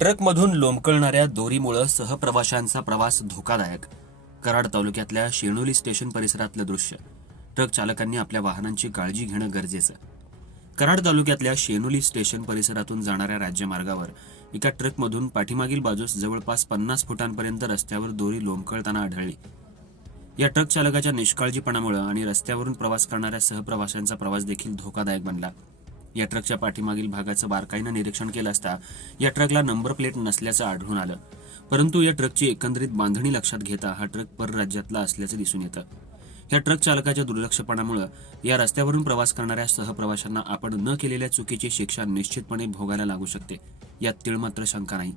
ट्रकमधून लोंबकळणाऱ्या दोरीमुळे सहप्रवाशांचा प्रवास धोकादायक. कराड तालुक्यातल्या शेणोली स्टेशन परिसरातलं दृश्य. ट्रक चालकांनी आपल्या वाहनांची काळजी घेणं गरजेचं. कराड तालुक्यातल्या शेणोली स्टेशन परिसरातून जाणाऱ्या राज्यमार्गावर एका ट्रकमधून पाठीमागील बाजूस जवळपास 50 फुटांपर्यंत रस्त्यावर दोरी लोंबकळताना आढळली. या ट्रक चालकाच्या निष्काळजीपणामुळे आणि रस्त्यावरून प्रवास करणाऱ्या सहप्रवाशांचा प्रवास देखील धोकादायक बनला. या ट्रकच्या पाठीमागील भागाचं बारकाईनं निरीक्षण केलं असता या ट्रकला नंबर प्लेट नसल्याचं आढळून आलं. परंतु या ट्रकची एकंदरीत बांधणी लक्षात घेता हा ट्रक परराज्यातला असल्याचं दिसून येतं. या ट्रक चालकाच्या दुर्लक्षपणामुळे या रस्त्यावरून प्रवास करणाऱ्या सहप्रवाशांना आपण न केलेल्या चुकीची शिक्षा निश्चितपणे भोगायला लागू शकते, यात तीळ मात्र शंका नाही.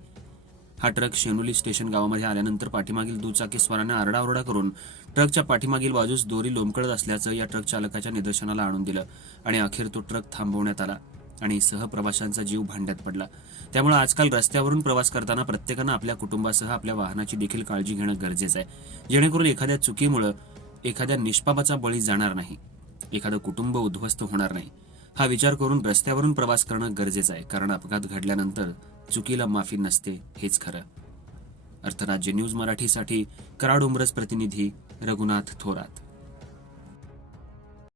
हा ट्रक शेणोली स्टेशन गावामध्ये आल्यानंतर पाठीमागील दुचाकीस्वाराने आरडाओरडा करून ट्रकच्या पाठीमागील बाजूस दोरी लोंबकळत असल्याचं या ट्रक चालकाच्या निदर्शनाला आणून दिलं आणि अखेर तो ट्रक थांबवण्यात आला आणि सहप्रवाशांचा जीव भांड्यात पडला. त्यामुळे आजकाल रस्त्यावरून प्रवास करताना प्रत्येकानं आपल्या कुटुंबासह आपल्या वाहनाची देखील काळजी घेणं गरजेचं आहे, जेणेकरून एखाद्या चुकीमुळे एखाद्या निष्पापाचा बळी जाणार नाही, एखादं कुटुंब उद्ध्वस्त होणार नाही. हा विचार करून रस्त्यावरून प्रवास करणं गरजेचं आहे, कारण अपघात घडल्यानंतर चुकीला माफी नसते, हेच खरं. अर्थराज्य न्यूज मराठीसाठी कराड उंब्रज प्रतिनिधी रघुनाथ थोरात.